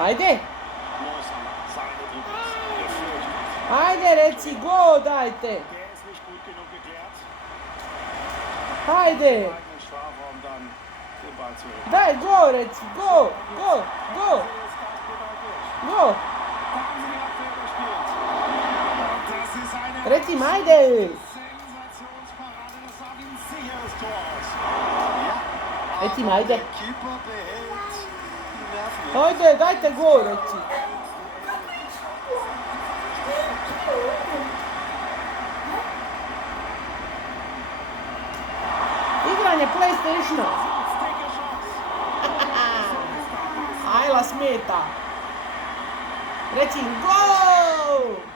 Ajde. Ajde, reci go, dajte. Ajde. Daj, go, reci, go, go, go. Go. Reci im, ajde. Reci im, ajde. Ajde, dajte go, reci. Igranje PlayStationa. Ajla smeta. Reci im, go!